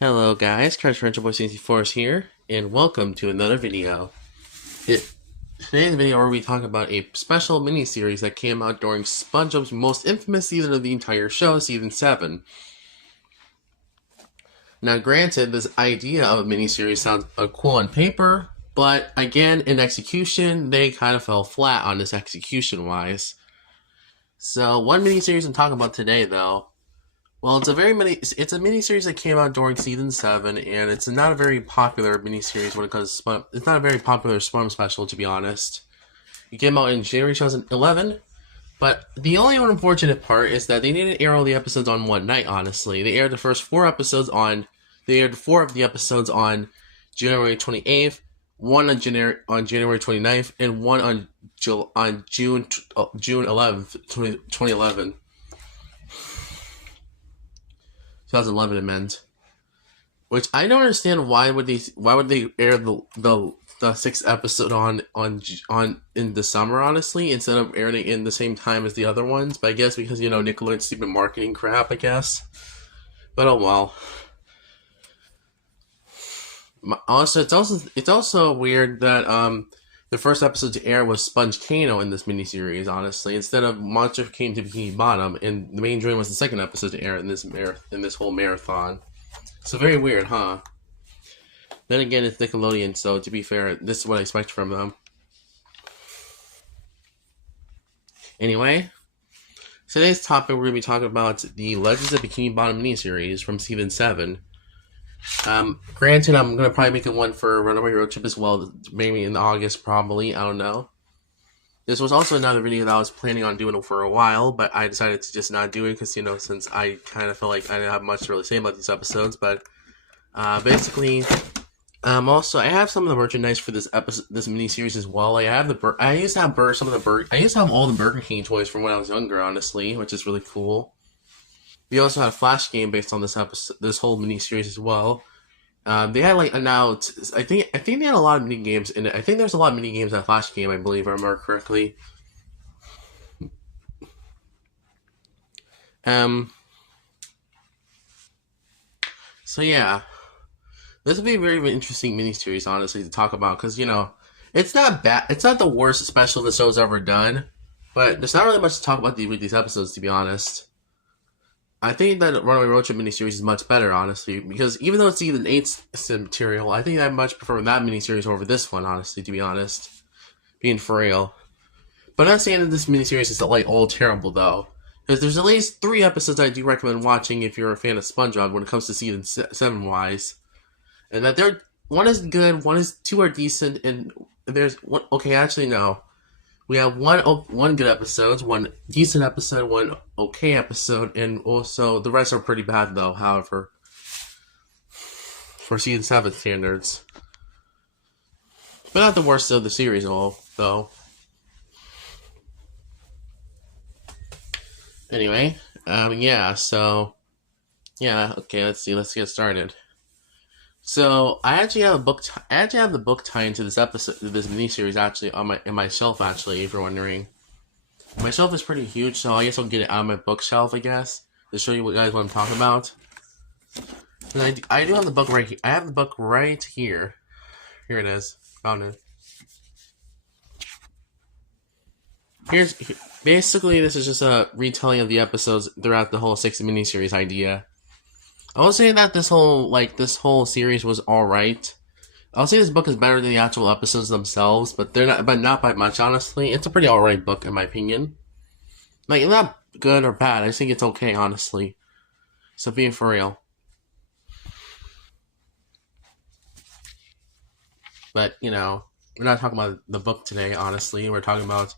Hello guys, Crash Boy 64 is here, and welcome to another video. Today's video where we talk about a special mini-series that came out during SpongeBob's most infamous season of the entire show, Season 7. Now granted, this idea of a mini-series sounds cool on paper, but again, in execution, they kind of fell flat on this execution-wise. So, one mini-series I'm talking about today, though, well, it's a miniseries that came out during season 7, and it's not a very popular miniseries when it comes to it's not a very popular SpongeBob special, to be honest. It came out in January 2011, but the only unfortunate part is that they didn't air all the episodes on one night, honestly. They aired four of the episodes on January 28th, one on January 29th, and one on June 11th, 2011. 2011 it meant. Which I don't understand why would they air the sixth episode on in the summer, honestly, instead of airing it in the same time as the other ones. But I guess because Nickelodeon's stupid marketing crap, I guess. But oh well. Also, it's also weird that the first episode to air was Spongebob in this miniseries, honestly, instead of Monster Came to Bikini Bottom, and the main dream was the second episode to air in this whole marathon. So very weird, huh? Then again, it's Nickelodeon, so to be fair, this is what I expect from them. Anyway, today's topic we're going to be talking about the Legends of Bikini Bottom miniseries from Season 7. Granted, I'm gonna probably make one for Runaway Road Trip as well, maybe in August, probably. I don't know. This was also another video that I was planning on doing for a while, but I decided to just not do it because, since I kind of felt like I didn't have much to really say about these episodes. But basically, also I have some of the merchandise for this mini series as well. Like I used to have all the Burger King toys from when I was younger, honestly, which is really cool. We also had a Flash game based on this whole mini series as well. They had I think they had a lot of mini games in it. I think there's a lot of mini games in that Flash game, I believe, if I remember correctly. So yeah, this would be a very, very interesting mini series, honestly, to talk about because it's not bad. It's not the worst special the show's ever done, but there's not really much to talk about with these episodes, to be honest. I think that Runaway Road Trip miniseries is much better, honestly, because even though it's Season 8's material, I think I much prefer that miniseries over this one, honestly, to be honest. Being for real. But I'm not saying that this miniseries is all terrible, though. Because there's at least 3 episodes I do recommend watching if you're a fan of SpongeBob when it comes to Season 7-wise. And that one is good, 2 are decent, and there's one, okay, actually no. We have one good episode, one decent episode, one okay episode, and also the rest are pretty bad though, however, for Season 7 standards. But not the worst of the series though. Anyway, yeah, okay, let's get started. So I actually have the book tie into this miniseries actually on my shelf actually, if you're wondering. My shelf is pretty huge, so I guess I'll get it out of my bookshelf, I guess, to show you guys what I'm talking about. And I do have the book right here. I have the book right here. Here it is. Found it. Basically, this is just a retelling of the episodes throughout the whole 6 miniseries idea. I will say that this whole series was alright. I'll say this book is better than the actual episodes themselves, but not by much, honestly. It's a pretty alright book, in my opinion. Not good or bad, I just think it's okay, honestly. So being for real. But, we're not talking about the book today, honestly. We're talking about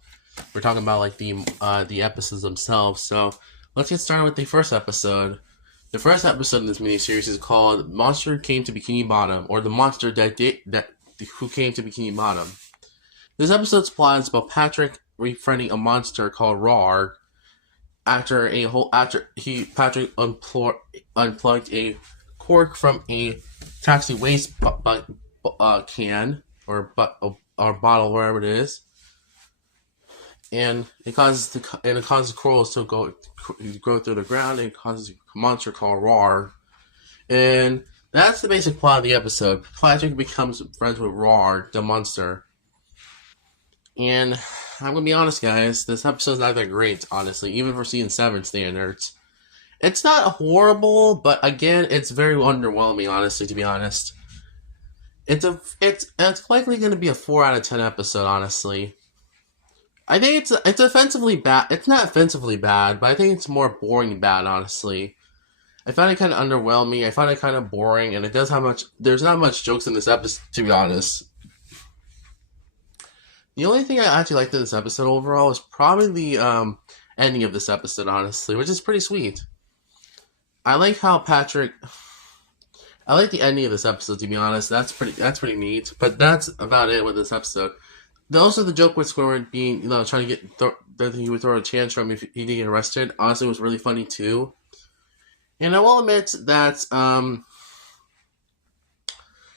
the episodes themselves. So let's get started with the first episode. The first episode in this miniseries is called Monster Came to Bikini Bottom, or The Monster Who Came to Bikini Bottom. This episode's plot is about Patrick befriending a monster called Rawr after Patrick unplugged a cork from a taxi waste can or bottle, wherever it is. And it causes corals to grow through the ground, and it causes a monster called Rawr. And That's the basic plot of the episode. Patrick becomes friends with Roar, the monster. And I'm gonna be honest, guys, this episode's not that great, honestly, even for season 7 standards. It's not horrible, but again, it's very underwhelming, honestly, to be honest. It's likely gonna be a 4 out of 10 episode, honestly. I think it's offensively bad. It's not offensively bad, but I think it's more boring bad, honestly. I found it kind of underwhelming. I found it kind of boring, and it does have much. There's not much jokes in this episode, to be honest. The only thing I actually liked in this episode overall is probably the ending of this episode, honestly, which is pretty sweet. I like how Patrick. I like the ending of this episode, to be honest. That's pretty neat. But that's about it with this episode. Also, the joke with Squidward being, trying to that he would throw a tantrum if he didn't get arrested, honestly was really funny too. And I will admit that,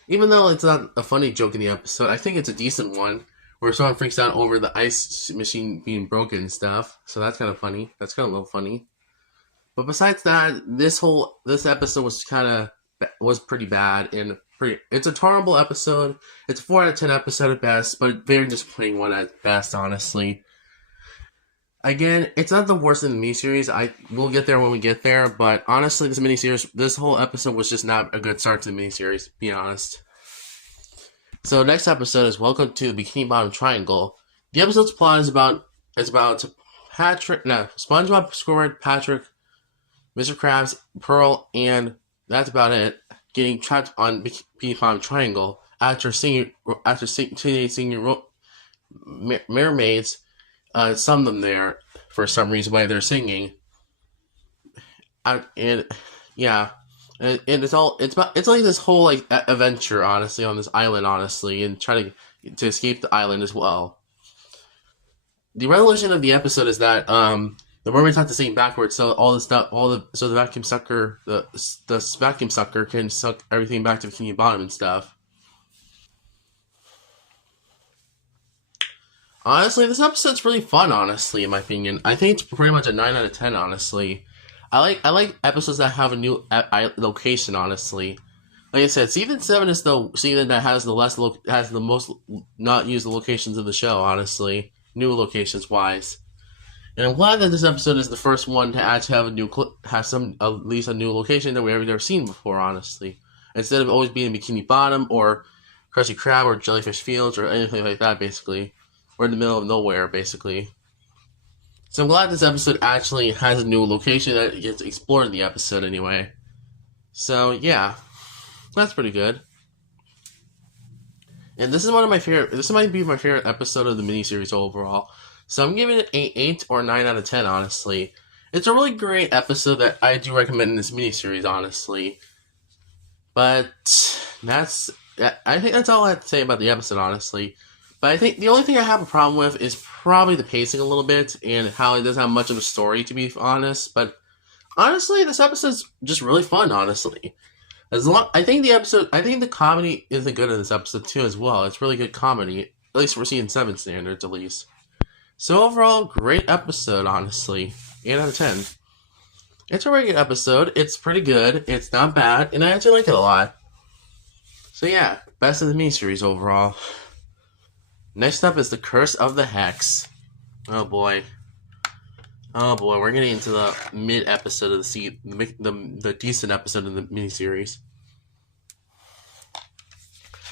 even though it's not a funny joke in the episode, I think it's a decent one, where someone freaks out over the ice machine being broken and stuff. So that's kind of funny. That's kind of a little funny. But besides that, this episode was pretty bad and pretty. It's a terrible episode. It's a 4 out of 10 episode at best, but very disappointing one at best, honestly. Again, it's not the worst in the miniseries. We'll get there when we get there, but honestly, this whole episode was just not a good start to the miniseries, to be honest. So next episode is Welcome to the Bikini Bottom Triangle. The episode's plot is about SpongeBob, Squidward, Patrick, Mr. Krabs, Pearl, and that's about it. Getting trapped on Bikini Bottom Triangle after teenage singing mermaids sum them there for some reason while they're singing. And it's like this whole like adventure, honestly, on this island, honestly, and trying to escape the island as well. The resolution of the episode is that the mermaids have to sing backwards, so the vacuum sucker the vacuum sucker can suck everything back to Bikini Bottom and stuff. Honestly, this episode's really fun, honestly, in my opinion. I think it's pretty much a 9 out of 10, honestly. I like episodes that have a new location, honestly. Like I said, season 7 is the season that has the most not used locations of the show, honestly. New locations wise. And I'm glad that this episode is the first one to actually have at least a new location that we've never seen before, honestly. Instead of always being Bikini Bottom or Krusty Krab or Jellyfish Fields or anything like that, basically. We're in the middle of nowhere, basically. So I'm glad this episode actually has a new location that gets explored in the episode anyway. So yeah, that's pretty good. And this might be my favorite episode of the miniseries overall. So I'm giving it an 8 or 9 out of 10, honestly. It's a really great episode that I do recommend in this miniseries, honestly. But I think that's all I have to say about the episode, honestly. But I think the only thing I have a problem with is probably the pacing a little bit and how it doesn't have much of a story, to be honest. But honestly, this episode's just really fun, honestly. I think the comedy is good in this episode too, as well. It's really good comedy, at least for season 7 standards, at least. So overall, great episode, honestly. 8 out of 10. It's a really good episode. It's pretty good. It's not bad, and I actually like it a lot. So yeah, best of the miniseries overall. Next up is The Curse of the Hex. Oh boy, we're getting into the mid episode of the decent episode of the miniseries.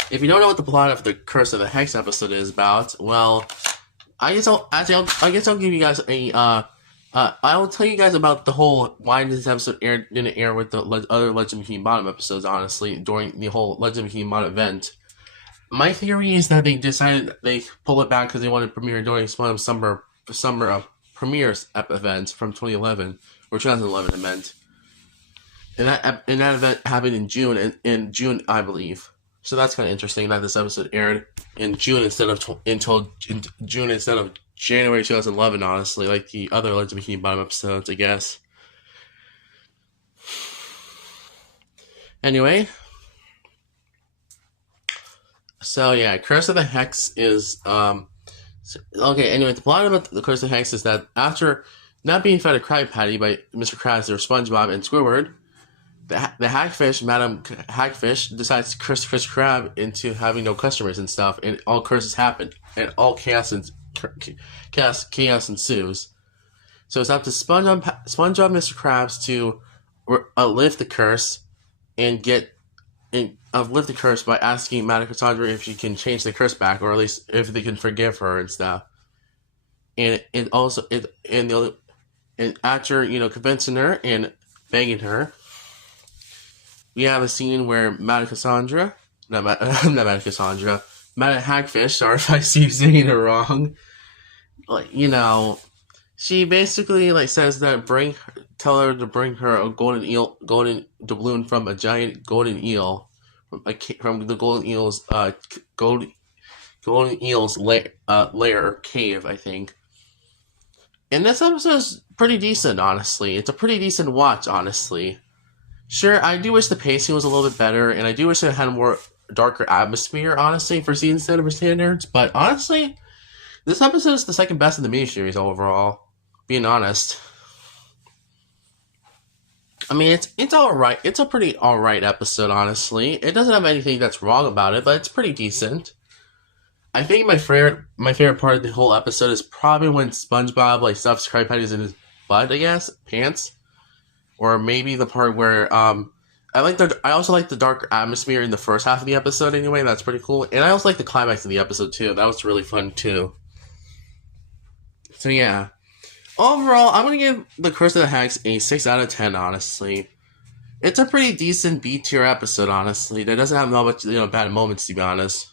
If you don't know what the plot of The Curse of the Hex episode is about, well, I guess I'll give you guys I will tell you guys about the whole why this episode didn't air with the other Legend of Bikini Bottom episodes, honestly, during the whole Legend of Bikini Bottom event. My theory is that they decided they pulled it back because they wanted to premiere during summer premieres event from 2011 or 2011 event, and that event happened in June, I believe. So that's kind of interesting that this episode aired in June instead of January 2011. Honestly, like the other Legend of Bikini Bottom episodes, I guess. Anyway. So yeah, Curse of the Hex is okay. Anyway, the plot about the Curse of the Hex is that after not being fed a Krabby Patty by Mr. Krabs or SpongeBob and Squidward, the Hackfish, Madam Hackfish, decides to curse Chris Crab into having no customers and stuff, and all curses happen, and all chaos ensues. So it's up to SpongeBob, Mr. Krabs to lift the curse and lift the curse by asking Madame Cassandra if she can change the curse back, or at least if they can forgive her and stuff. And after convincing her and begging her, we have a scene where Madame Cassandra, not Madame Cassandra, Madame Hackfish. Sorry if I see you saying it wrong. She basically says that tell her to bring her a golden doubloon from a giant golden eel, from the golden eel's lair cave, I think. And this episode is pretty decent, honestly. It's a pretty decent watch, honestly. Sure, I do wish the pacing was a little bit better, and I do wish it had a more darker atmosphere, honestly, for season 7 standards. But honestly, this episode is the second best in the miniseries overall. Being honest, I mean it's all right. It's a pretty all right episode, honestly. It doesn't have anything that's wrong about it, but it's pretty decent. I think my favorite part of the whole episode is probably when SpongeBob stuffs Krabby Patties in his butt, I guess, pants, or maybe the part where I also like the darker atmosphere in the first half of the episode. Anyway, that's pretty cool, and I also like the climax of the episode too. That was really fun too. So yeah. Overall, I'm going to give The Curse of the Hex a 6 out of 10, honestly. It's a pretty decent B-tier episode, honestly. That doesn't have much bad moments, to be honest.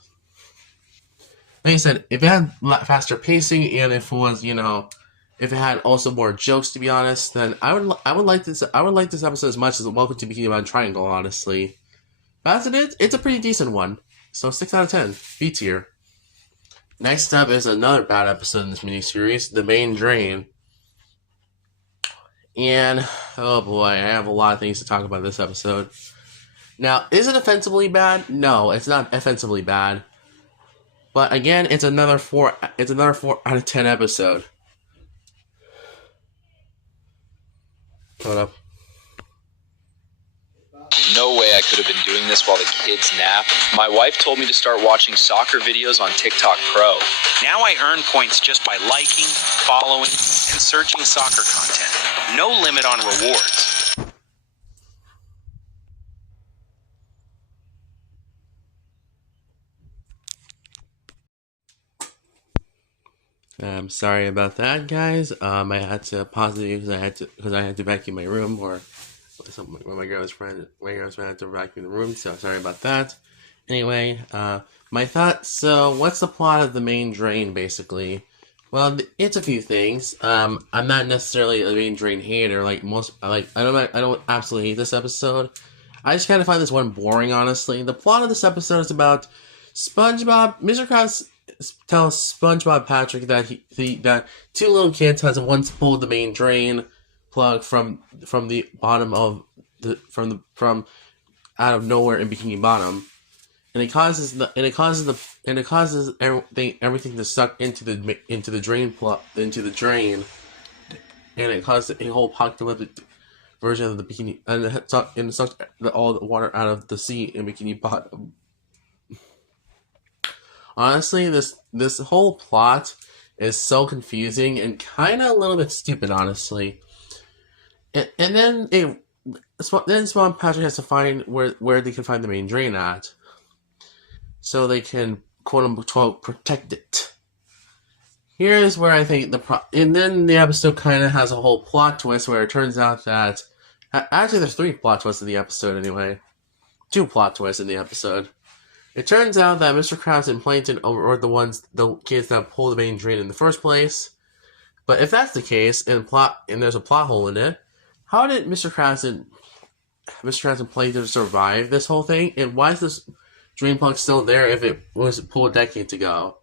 Like I said, if it had faster pacing and if it was, if it had also more jokes, to be honest, then I would like this episode as much as Welcome to Bikini Bottom Triangle, honestly. But as it is, it's a pretty decent one. So 6 out of 10, B-tier. Next up is another bad episode in this miniseries, The Main Drain. And, oh boy, I have a lot of things to talk about this episode. Now, is it offensively bad? No, it's not offensively bad. But again, it's another 4 out of 10 episode. Hold up. No way I could have been doing this while the kids nap. My wife told me to start watching soccer videos on TikTok Pro. Now I earn points just by liking, following, and searching soccer content. No limit on rewards. I'm sorry about that, guys. I had to pause the video because I had to vacuum my room, or my girl's friend had to vacuum the room. So sorry about that. Anyway, my thoughts. So, what's the plot of The Main Drain, basically? Well, it's a few things. I'm not necessarily a Main Drain hater. I don't absolutely hate this episode. I just kind of find this one boring, honestly. The plot of this episode is about SpongeBob. Mr. Krabs tells SpongeBob Patrick that that two little kids has once pulled the main drain plug from the bottom of from out of nowhere in Bikini Bottom, and it causes everything to suck into the drain, and it causes a whole apocalyptic version of the bikini, and it sucked all the water out of the sea in Bikini Bottom. Honestly, this whole plot is so confusing and kind of a little bit stupid, honestly. And then Spawn Patrick has to find where they can find the main drain at, so they can quote unquote protect it. Here's where I think and then the episode kind of has a whole plot twist where it turns out that actually there's 3 plot twists in the episode anyway, 2 plot twists in the episode. It turns out that Mr. Krabs and Plankton are the kids that pulled the main drain in the first place. But if that's the case, and there's a plot hole in it, how did Mr. Krabs and Plankton survive this whole thing? And why is this drain plug still there if it was pulled decades ago?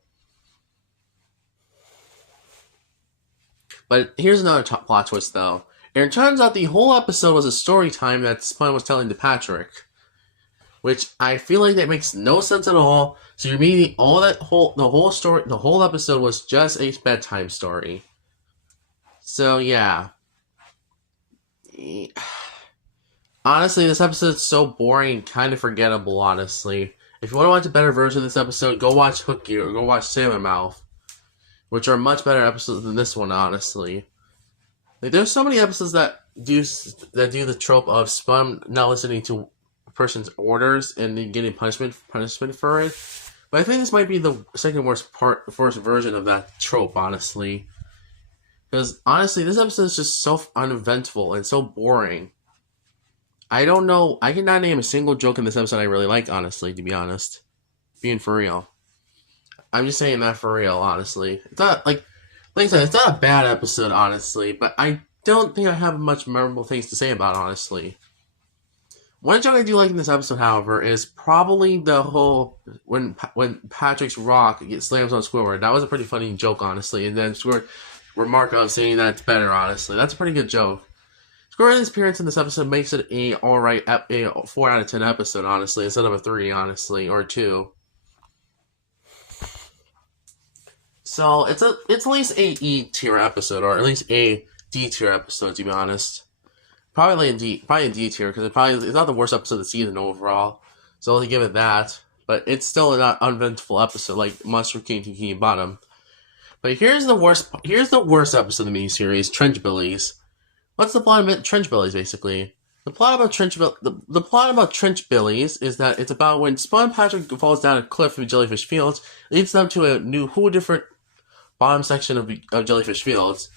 But here's another plot twist, though. And it turns out the whole episode was a story time that Spun was telling to Patrick, which I feel like that makes no sense at all. So you're meaning the whole episode was just a bedtime story. So yeah, Honestly, this episode is so boring, kind of forgettable. Honestly, if you want to watch a better version of this episode, go watch Hooky or go watch Sailor Mouth, which are much better episodes than this one. Honestly, like there's so many episodes that do the trope of Spun not listening to a person's orders and then getting punishment for it. But I think this might be the second worst version of that trope. Honestly, because honestly, this episode is just so uneventful and so boring. I don't know. I cannot name a single joke in this episode I really like, honestly, to be honest. Being for real. I'm just saying that for real, honestly. It's not, like I said, it's not a bad episode, honestly, but I don't think I have much memorable things to say about it, honestly. One joke I do like in this episode, however, is probably the whole when Patrick's rock slams on Squidward. That was a pretty funny joke, honestly, and then Squidward remark of saying that it's better, honestly. That's a pretty good joke. Squidward's appearance in this episode makes it a 4 out of 10 episode, honestly, instead of a 3, honestly, or 2. So it's at least a E tier episode, or at least a D tier episode, to be honest. Probably a D tier because it's not the worst episode of the season overall. So I'll give it that. But it's still an uneventful episode, like Monster King Bikini Bottom. But here's the worst episode of the miniseries, Trench Billies. What's the plot of Trench Billies, basically? The plot about Trench Billies is that it's about when Spawn Patrick falls down a cliff in Jellyfish Fields, leads them to a whole different bottom section of Jellyfish Fields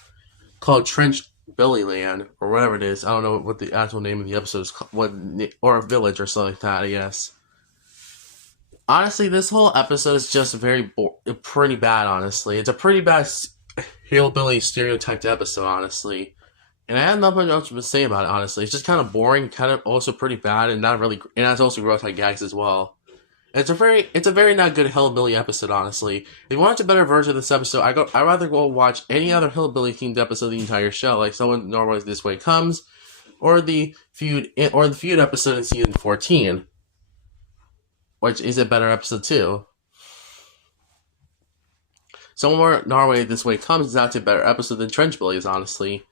called Trench Billy Land, or whatever it is. I don't know what the actual name of the episode is called, or a village or something like that, I guess. Honestly, this whole episode is just pretty bad, honestly. It's a pretty bad hillbilly stereotyped episode, honestly. And I have nothing else to say about it, honestly. It's just kind of boring, kind of also pretty bad, and not really. And it's also grotesque gags as well. It's a very not good hillbilly episode, honestly. If you want a better version of this episode, I'd rather go watch any other hillbilly themed episode of the entire show, like Someone Normally This Way Comes, or the feud episode in season 14, which is a better episode too. Somewhere Norway This Way Comes is actually a better episode than Trench Billies, honestly.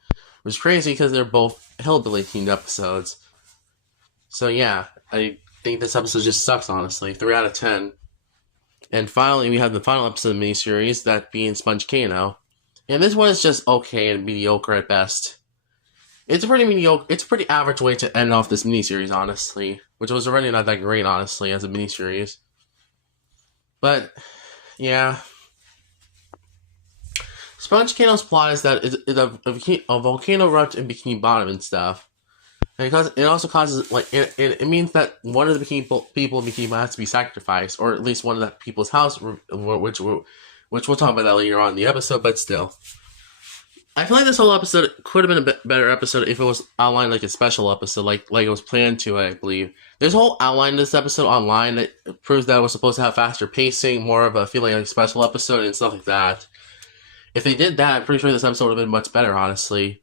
Which is crazy because they're both hillbilly themed episodes. So yeah, I think this episode just sucks, honestly. 3 out of 10. And finally, we have the final episode of the miniseries, that being Spongebob. And this one is just okay and mediocre at best. It's a pretty average way to end off this miniseries, honestly. Which was already not that great, honestly, as a miniseries. But, yeah. Spongebo's plot is that a volcano erupts in Bikini Bottom and stuff. And it also causes, it means that one of the people in Bikini Bottom has to be sacrificed, or at least one of the people's house, which we'll talk about that later on in the episode, but still. I feel like this whole episode could have been a better episode if it was outlined like a special episode, like it was planned to, I believe. There's a whole outline in this episode online that proves that it was supposed to have faster pacing, more of a feeling like a special episode, and stuff like that. If they did that, I'm pretty sure this episode would have been much better, honestly.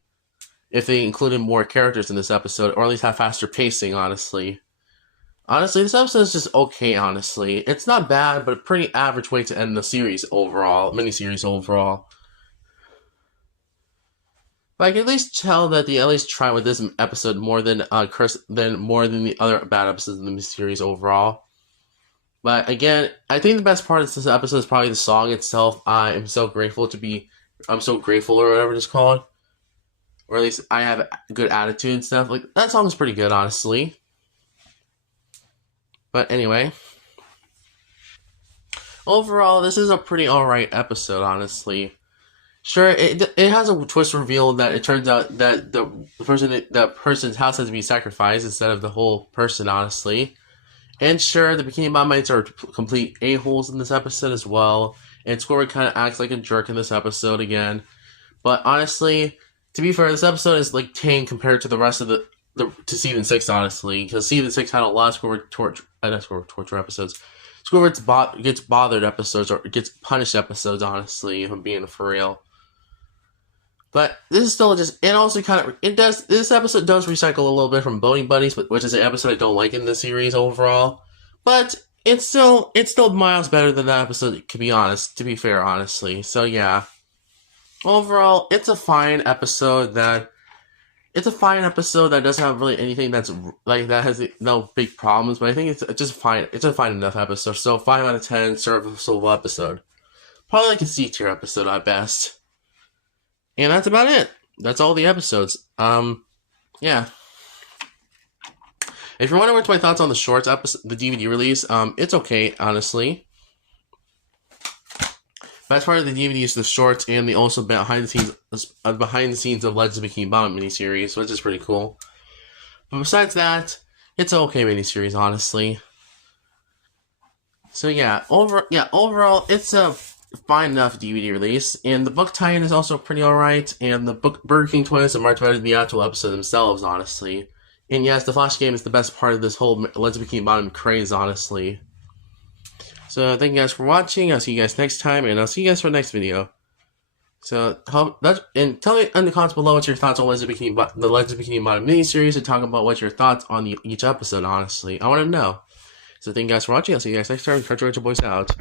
If they included more characters in this episode, or at least have faster pacing, honestly. Honestly, this episode is just okay, honestly. It's not bad, but a pretty average way to end the series overall, miniseries overall. But I can at least tell that they at least try with this episode more than the other bad episodes in the series overall. But again, I think the best part of this episode is probably the song itself. I'm so grateful, or whatever it's called. Or at least I have good attitude and stuff. Like, that song is pretty good, honestly. But anyway. Overall, this is a pretty alright episode, honestly. Sure, it has a twist reveal that it turns out that the person's house has to be sacrificed instead of the whole person, honestly. And sure, the Bikini Bottomites are complete a-holes in this episode as well. And Squidward kind of acts like a jerk in this episode again. But honestly, to be fair, this episode is like tame compared to the rest of to season 6, honestly. Because season 6 had a lot of Squidward torture episodes. Squidward gets bothered episodes, or gets punished episodes, honestly, if I'm being for real. But this is still just, and also this episode does recycle a little bit from Boating Buddies, which is an episode I don't like in the series overall. But it's still miles better than that episode, to be fair, honestly. So yeah. Overall, it's a fine episode that it's a fine episode that doesn't have really anything that's like that has no big problems, but I think it's just fine. It's a fine enough episode. So 5 out of 10, serviceable episode. Probably like a C tier episode at best. And that's about it. That's all the episodes. Yeah. If you're wondering what's my thoughts on the shorts episode, the DVD release, it's okay, honestly. But as far as the DVDs, the shorts, and the also behind the scenes of Legends of Bikini Bottom miniseries, which is pretty cool. But besides that, it's an okay miniseries, honestly. So yeah, overall, it's a fine enough DVD release, and the book tie-in is also pretty alright, and the Burger King twins are much better than the actual episode themselves, honestly. And yes, the Flash game is the best part of this whole Legends of Bikini Bottom craze, honestly. So thank you guys for watching. I'll see you guys next time, and I'll see you guys for the next video. So tell me in the comments below what's your thoughts on the Legends of Bikini Bottom miniseries, and talk about what's your thoughts on each episode. Honestly, I want to know. So thank you guys for watching. I'll see you guys next time. Country Boys out.